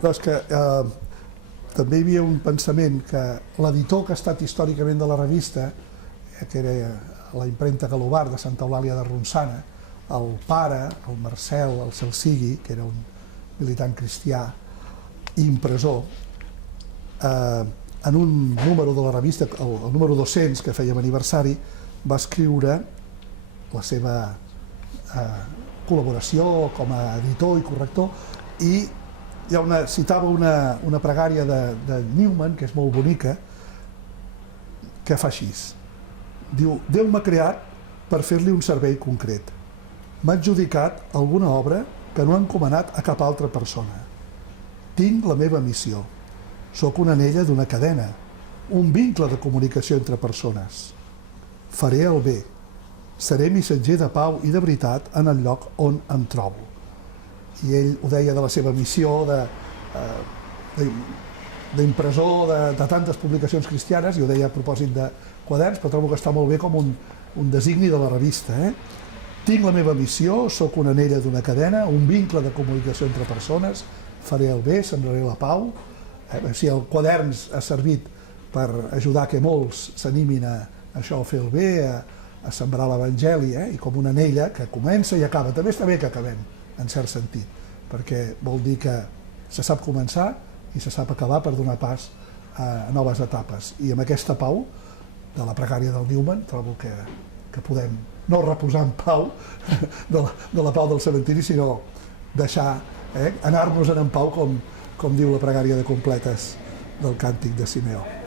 Però és que també hi havia un pensament que l'editor que ha estat històricament de la revista, que era la impremta Galobar de Santa Eulàlia de Ronçana, el pare, el Marcel, el Celsigui, que era un militant cristià i impressor, en un número de la revista, el número 200, que fèiem aniversari, va escriure la seva col·laboració com a editor i corrector, i citava una pregària de Newman, que és molt bonica, que fa així. Diu: Déu m'ha creat per fer-li un servei concret. M'ha adjudicat alguna obra que no ha encomanat a cap altra persona. Tinc la meva missió. Soc una anella d'una cadena, un vincle de comunicació entre persones. Faré el bé. Seré missatger de pau i de veritat en el lloc on em trobo. I ell ho deia de la seva missió d'impressor de tantes publicacions cristianes, i ho deia a propòsit de quaderns, però trobo que està molt bé com un designi de la revista. Tinc la meva missió, sóc una anella d'una cadena, un vincle de comunicació entre persones, faré el bé, sembraré la pau. Si el quaderns ha servit per ajudar que molts s'animin a això, a fer el bé, a sembrar l'Evangeli, i com una anella que comença i acaba. També està bé que acabem, en cert sentit, perquè vol dir que se sap començar i se sap acabar per donar pas a noves etapes. I amb aquesta pau de la pregària del Newman trobo que podem no reposar en pau de la pau del cementiri, sinó deixar anar-nos en pau, com diu la pregària de completes del càntic de Simeó.